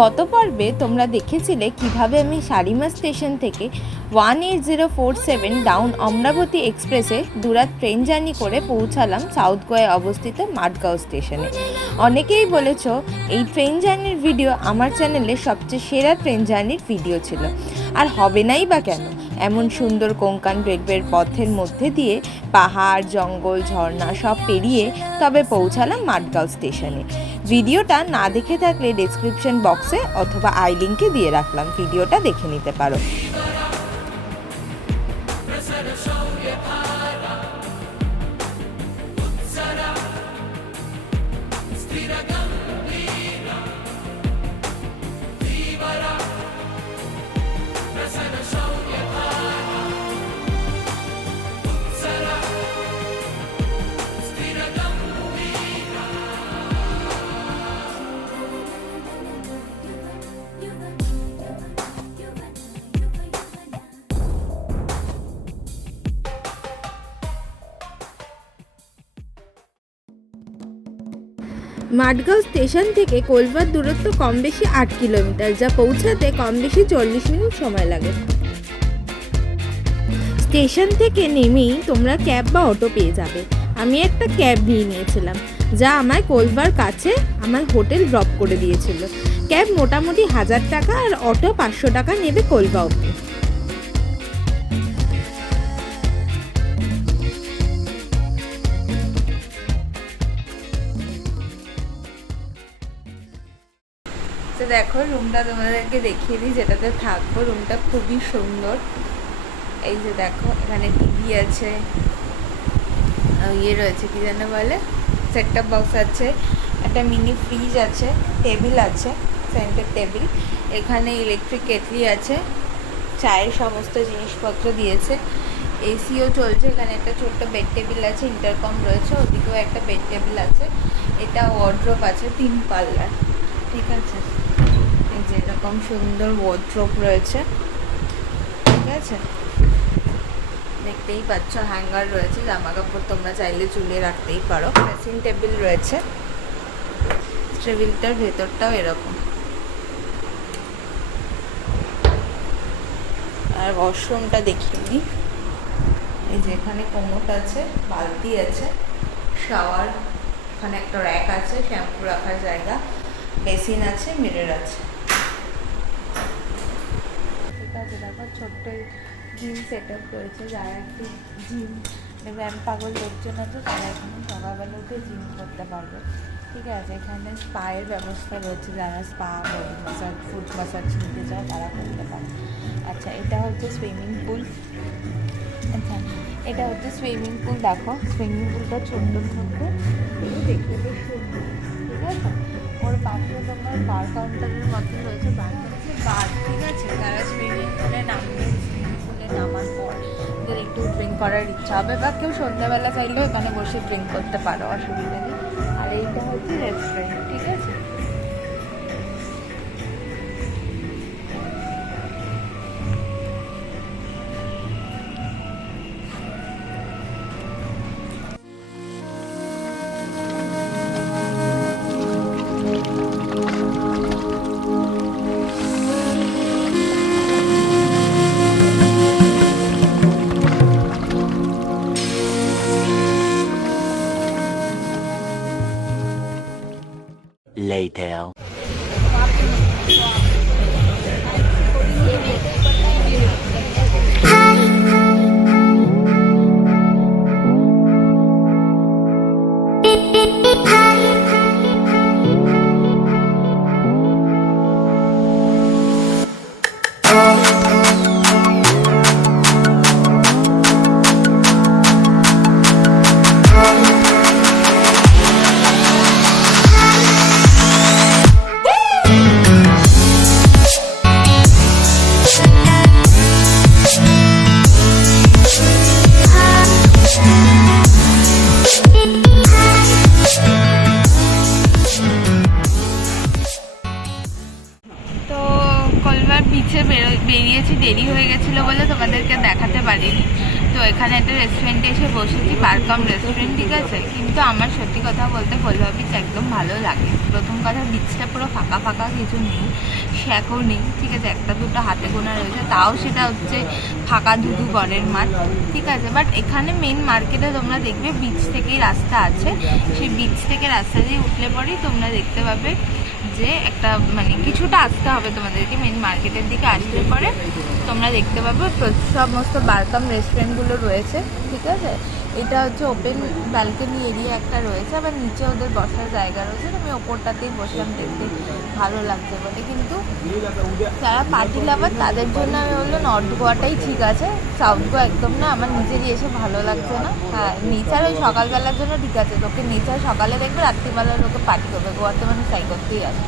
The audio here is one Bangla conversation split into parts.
গত পর্বে তোমরা দেখেছিলে কিভাবে আমি শালিমার স্টেশন থেকে 18047 ডাউন অমরাবতী এক্সপ্রেসে দুরাত ট্রেন জার্নি করে পৌঁছালাম সাউথ গোয়ায় অবস্থিত মাডগাঁও স্টেশনে। অনেকেই বলেছ এই ট্রেন জার্নির ভিডিও আমার চ্যানেলে সবচেয়ে সেরা ট্রেন জার্নির ভিডিও ছিল, আর হবে নাই বা কেন। এমন সুন্দর কোঙ্কান রেলওয়ের পথের মধ্যে দিয়ে পাহাড়, জঙ্গল, ঝর্ণা সব পেরিয়ে তবে পৌঁছালাম মাডগাঁও স্টেশনে। ভিডিওটা না দেখে থাকলে ডেসক্রিপশন বক্সে অথবা আই লিঙ্কে দিয়ে রাখলাম, ভিডিওটা দেখে নিতে পারো। মাডগাঁও স্টেশন থেকে কোলভার দূরত্ব কম বেশি 8 কিলোমিটার, যা পৌঁছাতে কম বেশি 40 মিনিট সময় লাগে। স্টেশন থেকে নেমেই তোমরা ক্যাব বা অটো পেয়ে যাবে। আমি একটা ক্যাব নিয়ে নিয়েছিলাম, যা আমায় কোলভার কাছে আমার হোটেল ড্রপ করে দিয়েছিল। ক্যাব মোটামুটি 1000 টাকা আর অটো 500 টাকা নেবে কোলভা অবধি। তো দেখো রুমটা তোমাদেরকে দেখিয়ে দিই যেটাতে থাকবো। রুমটা খুবই সুন্দর। এই যে দেখো এখানে টিভি আছে, রয়েছে কি যেন বলে, সেট টপ বক্স আছে, একটা মিনি ফ্রিজ আছে, টেবিল আছে, সেন্টার টেবিল, এখানে ইলেকট্রিক কেটলি আছে, চায়ের সমস্ত জিনিসপত্র দিয়েছে, এসিও চলছে। এখানে একটা ছোট্ট বেড টেবিল আছে, ইন্টারকম রয়েছে, ওদিকেও একটা বেড টেবিল আছে। এটা ওয়ার্ড্রোব আছে 3 পাল্লার, ঠিক আছে। এই যে এরকম সুন্দর ওয়ার্ড্রোব রয়েছে, ঠিক আছে, দেখতেই পাচ্ছ। হ্যাঙ্গার রয়েছে, জামা কাপড় তোমরা চাইলে ঝুলিয়ে রাখতেই পারো। ড্রেসিং টেবিল রয়েছে, টেবিলটার ভেতরটাও এরকম। আর ওয়াশরুমটা দেখিয়ে দিই। এই যে এখানে কোমোট আছে, বালতি আছে, শাওয়ার, এখানে একটা র্যাক আছে, শ্যাম্পু রাখার জায়গা, বেসিন আছে, মিরর আছে, ঠিক আছে। দেখো ছোট্ট জিম সেট আপ রয়েছে, যারা একটু জিম ব্যায়াম পাগল লোকজন আছে তারা এখানে সকালবেলা উঠে জিম করতে পারবে, ঠিক আছে। এখানে স্পায়ের ব্যবস্থা রয়েছে, যারা spa, body massage, food massage নিতে চায় তারা করতে পারে। আচ্ছা, এটা হচ্ছে সুইমিং পুল। আচ্ছা, এটা হচ্ছে সুইমিং পুল। দেখো সুইমিং পুলটা ছোট্ট ছোট্ট, দেখতে বেশ সুন্দর, ঠিক আছে। ওর পাশে তোমার বার কাউন্টারের মতো রয়েছে, বার বার, ঠিক আছে। তারা সুইমিং পুলে নামবে, সুইমিং পুলে নামার পর যাদের একটু ড্রিঙ্ক করার ইচ্ছা হবে বা কেউ সন্ধ্যাবেলা চাইলেও এখানে বসে ড্রিঙ্ক করতে পারো, অসুবিধা নেই। আর এইটা হচ্ছে রেস্টুরেন্ট, ঠিক আছে। Later. বেরিয়েছি, দেরি হয়ে গেছিলো বলে তোমাদেরকে দেখাতে পারিনি। তো এখানে একটা রেস্টুরেন্টে এসে বসেছি, বারকাম রেস্টুরেন্ট, ঠিক আছে। কিন্তু আমার সত্যি কথা বলতে গোলবা বিচ একদম ভালো লাগে। প্রথম কথা, বিচটা পুরো ফাঁকা ফাঁকা, কিছু নেই, শ্যাকও নেই, ঠিক আছে। একটা দুটো হাতে গোনা রয়েছে, তাও সেটা হচ্ছে ফাঁকা ধুধু গড়ের মাঠ, ঠিক আছে। বাট এখানে মেন মার্কেটে তোমরা দেখবে বিচ থেকেই রাস্তা আছে, সেই বিচ থেকে রাস্তা দিয়ে উঠলে পরেই তোমরা দেখতে পাবে যে একটা মানে কিছুটা আসতে হবে তোমাদেরকে, মেন মার্কেটের দিকে আসলে পরে তোমরা দেখতে পাবে সমস্ত বারকাম রেস্টুরেন্টগুলো রয়েছে, ঠিক আছে। এটা হচ্ছে ওপেন ব্যালকনি এরিয়া একটা রয়েছে, আবার নিচে ওদের বসার জায়গা রয়েছে। আমি ওপরটাতেই বসলাম, দেখতে ভালো লাগছে বলে। কিন্তু যারা পার্টি লাভার তাদের জন্য আমি বললো নর্থ গোয়াটাই ঠিক আছে, সাউথ গোয়া একদম না, আমার নিজেরই এসে ভালো লাগছে না। হ্যাঁ, নেচার ওই সকালবেলার জন্য ঠিক আছে, তোকে নেচার সকালে দেখবে, রাত্রিবেলা লোকে পার্টি করবে, গোয়াতে মানুষ তাই করতেই আছে।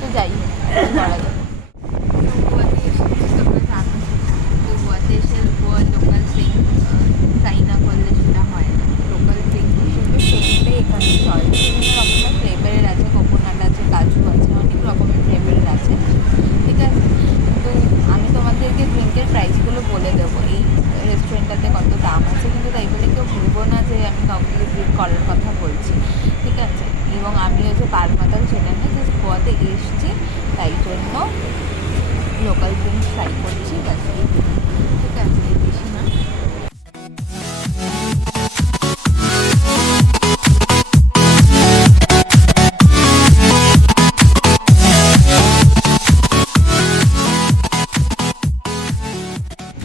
তো যাই হোক, করা যাবে। গোয়াতে এসে তোমরা জানো, তো গোয়াতে এসে গোয়ার লোকাল ড্রিঙ্ক চাই না করলে সেটা হয় না। লোকাল ড্রিঙ্ক হিসেবে সেটাই এখানে চলে, বিভিন্ন রকমের ফ্লেভারের আছে, কোকোনাট আছে, কাজু আছে, অনেক রকমের ফ্লেভারের আছে, ঠিক আছে। কিন্তু আমি তোমাদেরকে ড্রিঙ্কের প্রাইসগুলো বলে দেবো, এই রেস্টুরেন্টটাতে কত দাম আছে, কিন্তু তাই বলে কেউ ভুলবো না যে আমি কাউকে ড্রিঙ্ক করার কথা বলছি, ঠিক আছে। এবং আমি হচ্ছে পারমাতাল সেটা না, জাস্ট গোয়াতে এসছি তাই জন্য লোকাল ড্রিঙ্কস ট্রাই করছি, ব্যাস, ঠিক আছে, বেশি না।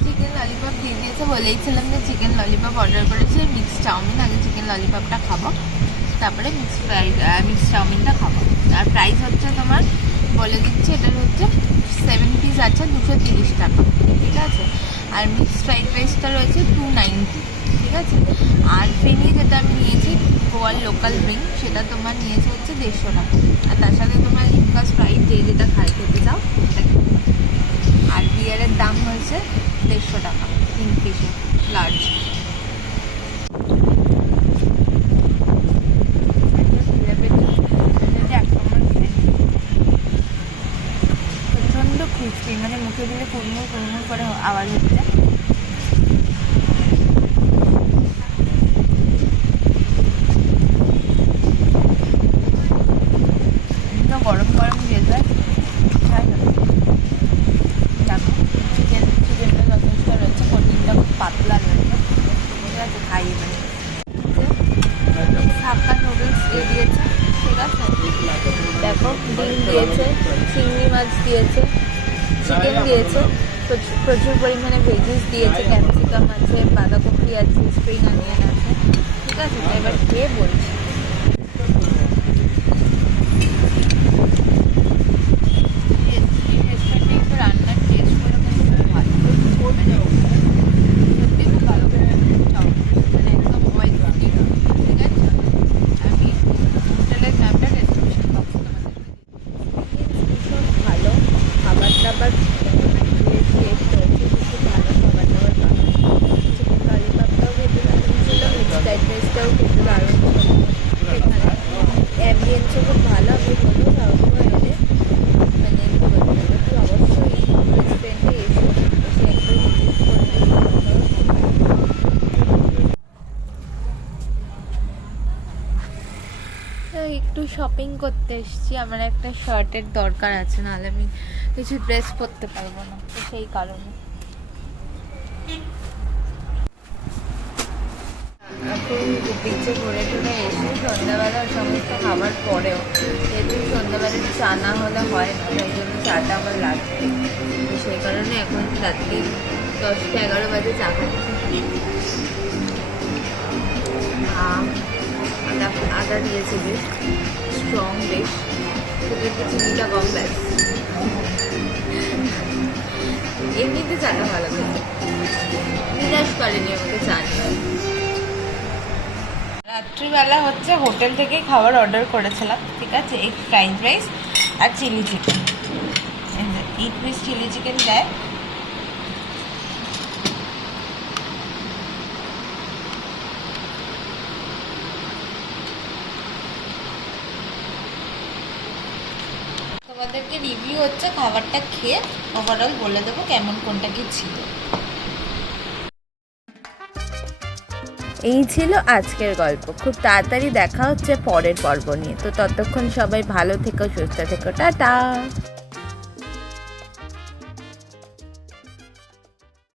চিকেন ললিপপ দিয়ে দিয়েছে, বলেইছিলাম যে চিকেন ললিপপ অর্ডার করেছি, মিক্সড চাউমিন, আগে চিকেন ললিপপটা খাবো, তারপরে মিক্সড চাউমিনটা খাবো। আর প্রাইস হচ্ছে তোমার বলে দিচ্ছি, এটার হচ্ছে 7 পিস আছে 230 টাকা, ঠিক আছে। আর মিক্সড ফ্রাইড রাইসটা রয়েছে 290, ঠিক আছে। আর ফেনি যেটা আমি নিয়েছি গোয়ার লোকাল ড্রিঙ্ক, সেটা তোমার নিয়েছে হচ্ছে 150 টাকা। আর তার সাথে তোমার লিমকা স্প্রাইট যেটা খেতে চাও সেটা। আর বিয়ারের দাম হয়েছে 150 টাকা, কিংফিশার লার্জ। প্রচণ্ড ক্রিস্পি, মানে মুখে দিলে কুড়মুড় কুড়মুড় করে আওয়াজ হচ্ছে। গরম গরম ভেজা দেখো, চিকেনটা যথেষ্ট রয়েছে, কোটিংটা খুব পাতলা রয়েছে, ঠিক আছে। খাই এবারে হাক্কা নুডলস দিয়ে দিয়েছে, ঠিক আছে। দেখো, ডিম দিয়েছে, চিংড়ি মাছ দিয়েছে, চিকেন দিয়েছে, প্রচুর পরিমাণে ভেজিস দিয়েছে, ক্যাপসিকাম আছে, বাঁধাকপি আছে, স্প্রিং অনিয়ন আছে, ঠিক আছে। তো এবার খেয়ে বলছি। কিন্তু রান্নার টেস্ট করে ভালো করবে, সত্যি খুব ভালো, মানে একদম অয়েল, ঠিক আছে। আমি হোটেলের নামটা ডেসক্রিপশন বক্সে তোমাদেরকে ভীষণ ভালো খাবার দাবার, টেস্ট হয়েছে, খুব ভালো খাবার দাবার পাবো। চিকেন ললিপপটাও খেতে দারুণ ছিল, মিক্সড ফ্রাইড রাইসটাও খেতে দারুণ ছিল। এখানে অ্যাম্বিয়েন্সও খুব ভালো। আমি বলবো সাউথ গোয়া এলে মানে কি বলতে হবে, তুই অবশ্যই রেস্টুরেন্টে এসে একবার ভিজিট করবে। একটু শপিং করতে এসেছি, আমার একটা শার্টের দরকার আছে, নাহলে আমি কিছু ড্রেস পরতে পারবো না, তো সেই কারণে। এখন বিচে ঘুরে টুরে এসে সন্ধ্যাবেলা সমস্ত খাবার পরেও, যেহেতু সন্ধ্যাবেলা চা না হলে হয় না, তাই জন্য চাটা আমার লাগবে, তো সেই কারণে এখন রাত্রি 10-11 বাজে চা খাচ্ছি। আদা দিয়েছে বেশ স্ট্রং, বেশ, শুধু একটু চিনিটা কম, ব্যাস। এমনিতে চাটা ভালো খেতে, নিরাশ করেনি আমাকে চা নিয়ে। রাত্রিবেলা হচ্ছে হোটেল থেকেই খাবার অর্ডার করেছিলাম, ঠিক আছে। এগ ফ্রাইড রাইস আর chilli chicken, 8 piece chilli chicken দেয়। তোমাদেরকে রিভিউ হচ্ছে খাবারটা খেয়ে ওভারঅল বলে দেবো কেমন কোনটা কি ছিল। এই ছিল আজকের গল্প। খুব তাড়াতাড়ি দেখা হচ্ছে পরের পর্ব নিয়ে। তো ততক্ষণ সবাই ভালো থেকো, সুস্থ থেকো, টাটা।